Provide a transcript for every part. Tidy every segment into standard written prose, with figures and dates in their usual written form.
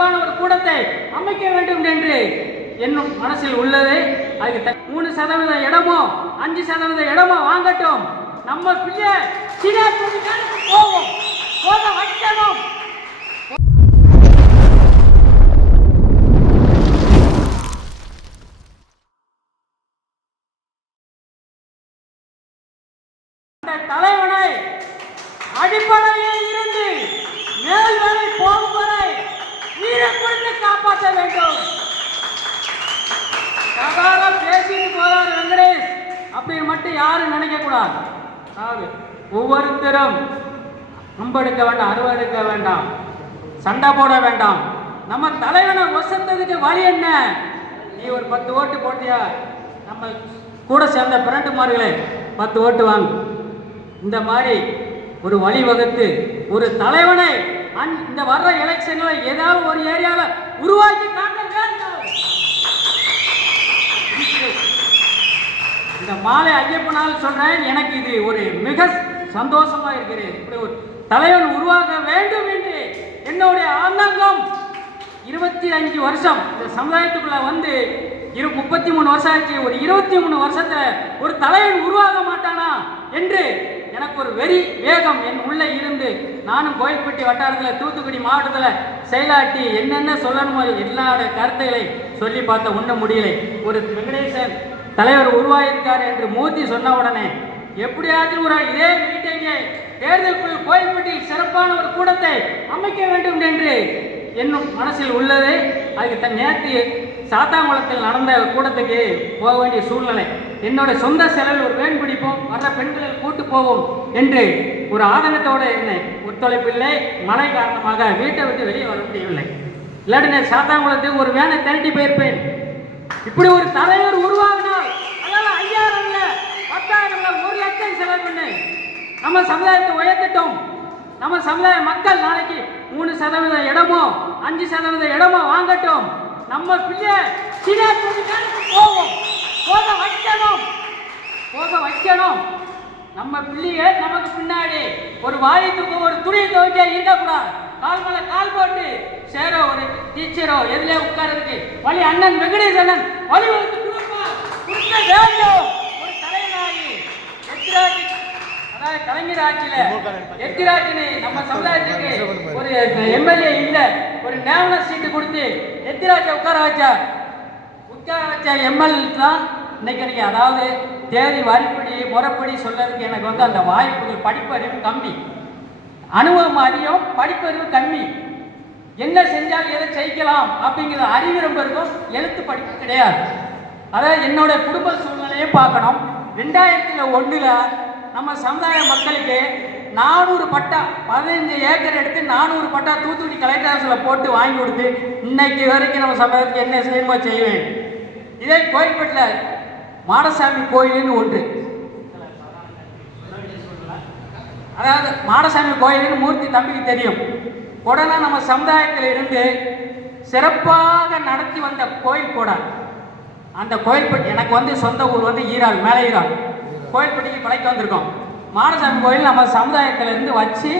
சிறப்பான ஒரு கூடத்தை அமைக்க வேண்டும் என்று என்னும் மனசில் உள்ளது. அதுக்கு 3% இடமோ 5% இடமோ வாங்கட்டும், நம்ம பிள்ளை போவோம், போக வைக்கணும். தலைவனை அடிப்படையில் இருந்து மேல் வரை போகும் வரை வீரப்பட்டு காப்பாற்ற வேண்டும். பேசிட்டு போறார் வெங்கடேஷ் அப்படின்னு மட்டும் யாரும் நினைக்க கூடாது. ஒவ்வொருத்தரும் அம்பெடுக்க வேண்டாம், அறுவெடுக்க வேண்டாம், சண்டை போட வேண்டாம். நம்ம தலைவனை வசந்ததுக்கு வழி என்ன? நீ ஒரு 10 ஓட்டு போட்டியா, நம்ம கூட சேர்ந்த பிரண்டுமார்களே 10 ஓட்டு வாங்க. இந்த மாதிரி ஒரு வழிவகுத்து ஒரு தலைவனை இந்த வர்ற எலெக்ஷன்ல ஏதாவது ஒரு ஏரியாவில் உருவாக்கி காட்ட வேண்டும். இந்த மாலை ஐயப்பனால் சொல்றேன், எனக்கு இது ஒரு மிக சந்தோஷமா இருக்கிறேன். இப்படி ஒரு தலைவன் உருவாக வேண்டும் என்று என்னுடைய ஆனந்தம். 25 வருஷம் இந்த சமுதாயத்துக்குள்ள வந்து 33 வருஷம் ஆச்சு. ஒரு 23 வருஷத்துல ஒரு தலைவன் உருவாக மாட்டானா என்று எனக்கு ஒரு வெறி வேகம் என் உள்ள இருந்து நானும் கோயில்பட்டி வட்டாரத்தில் தூத்துக்குடி மாவட்டத்தில் செயலாட்டி என்னென்ன சொல்லணுமோ எல்லாரோட கருத்துக்களை சொல்லி பார்த்த ஒன்றும் முடியலை. ஒரு வெங்கடேசன் தலைவர் உருவாயிருக்காரு என்று மூர்த்தி சொன்ன உடனே எப்படியாச்சும் ஒரு இதே மீட்டிங்கை தேர்தலுக்குள் கோயில்பட்டியில் சிறப்பான ஒரு கூடத்தை அமைக்க வேண்டும் என்று என்னும் மனசில் உள்ளது. அதுக்கு நேற்று சாத்தாங்குளத்தில் நடந்த கூட்டத்துக்கு போக வேண்டிய சூழ்நிலை. என்னோட சொந்த செலவில் ஒரு வேன் பிடிப்போம், வர்ற பெண்களை கூட்டு போவோம் என்று ஒரு ஆதங்கத்தோடு என்னை ஒத்துழைப்பில்லை. மழை காரணமாக வீட்டை விட்டு வெளியே வர முடியவில்லை. இல்லாட்டி நான் சாத்தாங்குளத்துக்கு ஒரு வேனை திரட்டி போயிருப்பேன். இப்படி ஒரு தலைவர் உருவாகினால் அதனால 5000 இல்ல 10,000 இல்ல 1 லட்சம் செலவு பண்ணு நம்ம சமுதாயத்தை உயர்த்திட்டோம். நம்ம சமுதாய மக்கள் நாளைக்கு 3% இடமோ 5% இடமோ வாங்கட்டும். நம்ம பிள்ளை போவோம், போக வைக்கணும், போக வைக்கணும். நம்ம பிள்ளைய நமக்கு பின்னாடி ஒரு வாயத்துக்கு ஒரு துணியை துவைக்க இருக்கக்கூடாது. கால் மேல கால் போட்டு சேரோ ஒரு டீச்சரோ எதுல உட்கார்றதுக்கு வழி அண்ணன் வெங்கடேஷ் அண்ணன் வழி கொடுக்க வேண்டும். ஒரு தலைவனாகி எத்திராட்சி, அதாவது கலைஞர் ஆட்சியில எத்திராட்சினு நம்ம சமுதாயத்துக்கு ஒரு எம்எல்ஏ இல்ல, ஒரு நியமன சீட்டு கொடுத்து எத்திராட்சியை உட்கார வச்ச எம்எல்ஏ தான் இன்னைக்கு. அதாவது தேதி வரிப்படி முறைப்படி சொல்றதுக்கு எனக்கு வந்து அந்த வாய்ப்புகள், படிப்பறிவு கம்மி, அனுபவம் அதிகம், படிப்பறிவு கம்மி. என்ன செஞ்சால் எதை ஜெயிக்கலாம் அப்படிங்கிற அறிவு ரொம்ப இருக்கும், எழுத்து படிப்பு கிடையாது. அதாவது என்னோட குடும்ப சூழ்நிலையை பார்க்கணும். 2001 நம்ம சமுதாய மக்களுக்கு 400 பட்டா 15 ஏக்கர் எடுத்து 400 பட்டா தூத்துக்குடி கலெக்டர் ஆஃபீஸில் போட்டு வாங்கி கொடுத்து இன்னைக்கு வரைக்கும் நம்ம சமுதாயத்துக்கு என்ன செய்யணுமோ செய்வேன். இதே கோயில்பட்டில் மாடசாமி கோயில்னு ஒன்று, அதாவது மாடசாமி கோயில்னு மூர்த்தி தம்பிக்கு தெரியும். உடனே நம்ம சமுதாயத்தில் இருந்து சிறப்பாக நடத்தி வந்த கோயில் கூட அந்த கோயில்பட்டி. எனக்கு வந்து சொந்த ஊர் வந்து ஈரால், மேலே ஈரால், கோயில்பட்டிக்கு பழைக்க வந்திருக்கோம். மாடசாமி கோயில் நம்ம சமுதாயத்தில் இருந்து வச்சு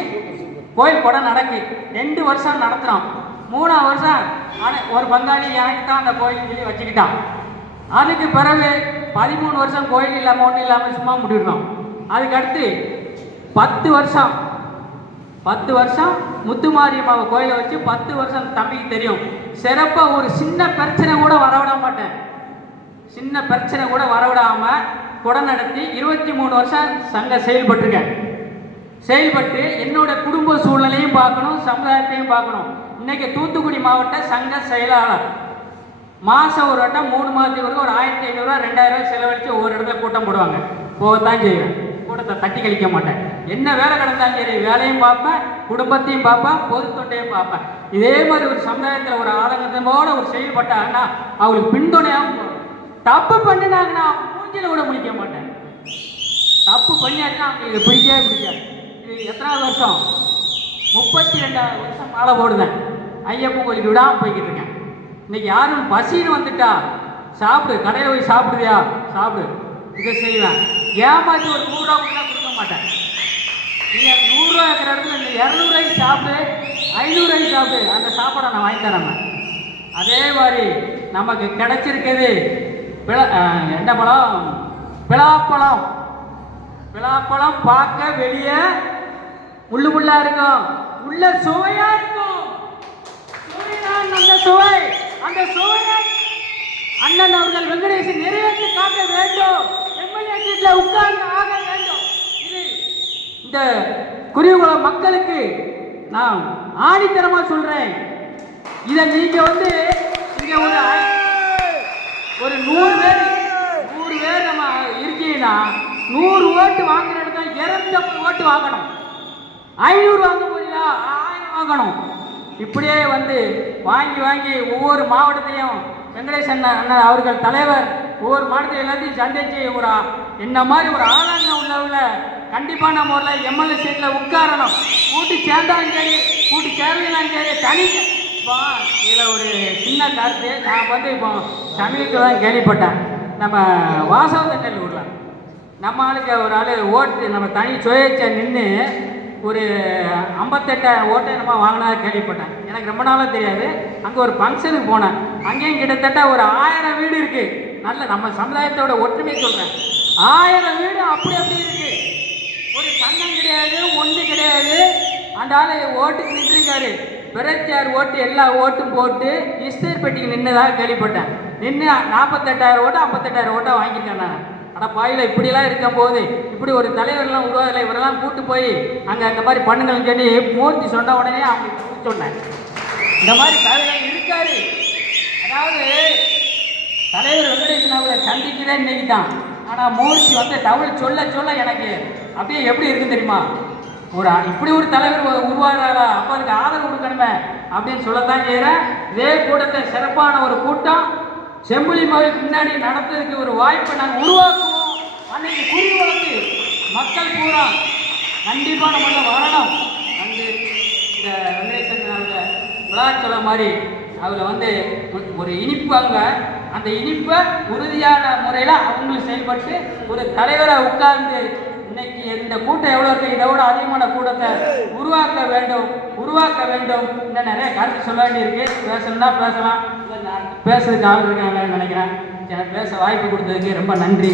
கோயில் கூட நடக்கு 2 வருஷம் நடத்துகிறோம். 3ஆவது வருஷம் ஒரு பங்காளி எனக்கு தான் அந்த கோயில் சொல்லி வச்சுக்கிட்டான். அதுக்கு பிறகு 13 வருஷம் கோயில் இல்லாமல் ஒன்றும் இல்லாமல் சும்மா முடிவிடணும். அதுக்கடுத்து 10 வருஷம் முத்துமாரியம்மாவை கோயிலை வச்சு 10 வருஷம் தம்பிக்கு தெரியும். சிறப்பாக ஒரு சின்ன பிரச்சனை கூட வரவிட மாட்டேன், சின்ன பிரச்சனை கூட வரவிடாமல் கொடை நடத்தி 23 வருஷம் சங்க செயல்பட்டு என்னோட குடும்ப சூழ்நிலையும் பார்க்கணும், சமுதாயத்தையும் பார்க்கணும். இன்னைக்கு தூத்துக்குடி மாவட்ட சங்க செயலாளர். மாதம் ஒரு வட்டம் 3 மாதத்துக்கு வரைக்கும் ஒரு 1500 2000 செலவழித்து ஒவ்வொரு இடத்துல கூட்டம் போடுவாங்க. போகத்தான் செய்வேன், கூட்டத்தை தட்டி கழிக்க மாட்டேன். என்ன வேலை கிடந்தாலும் சரி வேலையும் பார்ப்பேன், குடும்பத்தையும் பார்ப்பேன், பொது தொண்டையும் பார்ப்பேன். இதே மாதிரி ஒரு சமுதாயத்தில் ஒரு ஆதங்கத்தோட ஒரு செயல்பட்டாங்கன்னா அவங்களுக்கு பின்துணையாகவும், தப்பு பண்ணினாங்கன்னா மூஞ்சில கூட முடிக்க மாட்டேன். தப்பு பண்ணியாச்சுன்னா அவங்களுக்கு பிடிக்கவே பிடிக்காது. இது எத்தனாவது வருஷம்? 32வது வருஷம் மாலை போடுவேன். ஐயப்பன் கோயிலுக்கு விடாமல் போய்கிட்டு இருக்கேன். இன்னைக்கு யாரும் பசின்னு வந்துட்டா சாப்பிடு, கடையில் போய் சாப்பிடுவியா சாப்பிடு, இதை செய்வேன். ஏமாற்றி ஒரு 100 ரூபா கொடுக்க மாட்டேன். நீங்கள் 100 ரூபா இருக்கிற இடத்துல இந்த 200 ரூபாய்க்கு சாப்பிட்டு 500 ரூபாய்க்கு சாப்பிட்டு அந்த சாப்பாடை நான் வாங்கி தரேன். அதே மாதிரி நமக்கு கிடைச்சிருக்குது என்ன பழம்? பிலாப்பழம். பிலாப்பழம் பார்க்க வெளியே முள்ளா இருக்கும், உள்ள சுவையா இருக்கும். சுவைதான் அந்த சுவை. அந்த சுவையை அண்ணன் அவர்கள் வெங்கடேசன் நிறைவேற்றி காட்ட வேண்டும். எம்எல்ஏ சீட்ல உட்கார்ந்து ஆக வேண்டும். இது இந்த குருகுலம் மக்களுக்கு நான் ஆணித்தரமா சொல்றேன். இதை நீங்க இங்க ஒரு 100 பேர் நம்ம இருக்கீங்கன்னா 100 ஓட்டு வாங்குற இடத்துல 250 ஓட்டு வாங்கணும். 500 வாங்க போறீங்களா? 1000 வாங்கணும். இப்படியே வாங்கி ஒவ்வொரு மாவட்டத்தையும் வெங்கடேசன் அண்ணன் அவர்கள் தலைவர் ஒவ்வொரு மாவட்டத்தையும் எல்லாத்தையும் சந்திச்சு என்ன மாதிரி ஒரு ஆளாங்க உள்ளவங்கள கண்டிப்பாக நம்ம ஊரில் எம்எல்ஏ சீட்டில் உட்காரணும். கூட்டு சேர்ந்தாலும் சரி, கூட்டு சேரலாம் சரி, தனி இதில் ஒரு சின்ன கருத்து. நான் இப்போ சமீபத்தில் தான் கேள்விப்பட்டேன். நம்ம வாசவதநல்லூரில் நம்ம ஆளுக்கு ஒரு ஆள் ஓட்டு நம்ம தனி சுயேட்சை நின்று ஒரு 58,000 ஓட்டை நம்ம வாங்கினதா கேள்விப்பட்டேன். எனக்கு ரொம்ப நாளாக தெரியாது. அங்கே ஒரு ஃபங்க்ஷனுக்கு போனேன். அங்கேயும் கிட்டத்தட்ட ஒரு 1000 வீடு இருக்குது. நல்ல நம்ம சமுதாயத்தோட ஒற்றுமை சொல்கிறேன். 1000 வீடு அப்படி இருக்குது. ஒரு சங்கம் கிடையாது, ஒன்று கிடையாது. அந்த ஆள் ஓட்டுக்கு நின்றுருக்காரு. பிரச்சார் ஓட்டு எல்லா ஓட்டும் போட்டு இஸ்தர் பெட்டிக்கு நின்றுதாக கேள்விப்பட்டேன். நின்று 48,000 ஓட்டு 58,000 ஓட்டை வாங்கியிருக்கேன் நான். ஆனால் பாயில் இப்படிலாம் இருக்கும் போது இப்படி ஒரு தலைவர்லாம் உருவாகலை. இவரெல்லாம் கூட்டு போய் அங்கே இந்த மாதிரி பண்ணுங்கள்னு சொல்லி மூர்த்தி சொன்ன உடனே அவங்க சொன்னேன். இந்த மாதிரி தலைவர் இருக்காரு. அதாவது தலைவர் வெங்கடேசன் அவரை சந்திக்கிறே இன்னைக்கு தான். ஆனால் மூர்த்தி தமிழ் சொல்ல எனக்கு அப்படியே எப்படி இருக்குன்னு தெரியுமா? இப்படி ஒரு தலைவர் உருவாகிறாரா, அப்போ அதுக்கு ஆதரவு கொடுக்கணுமே அப்படின்னு சொல்லத்தான் செய்கிறேன். இதே கூட்டத்தை சிறப்பான ஒரு கூட்டம் செம்புலி மகளுக்கு முன்னாடி நடத்துறதுக்கு ஒரு வாய்ப்பை நாங்கள் உருவாக்குவோம். அன்னைக்கு குறிவாக்கு மக்கள் பூரா கண்டிப்பாக நம்மள வரணும். இந்த வெங்கடேசன் விழாச்சல மாதிரி அதில் ஒரு இனிப்பாங்க. அந்த இனிப்பை உறுதியான முறையில் அவங்களும் செயல்பட்டு ஒரு தலைவரை உட்கார்ந்து இன்னைக்கு இந்த கூட்டம் எவ்வளோ இருக்குது, இதை விட அதிகமான கூட்டத்தை உருவாக்க வேண்டும். இன்னும் நிறைய கருத்து சொல்ல வேண்டியிருக்கு. பேசணும்னா பேசலாம். பேசுறதுக்கு ஆள் இருக்காங்கன்னு நினைக்கிறேன். எனக்கு பேச வாய்ப்பு கொடுத்ததுக்கு ரொம்ப நன்றி.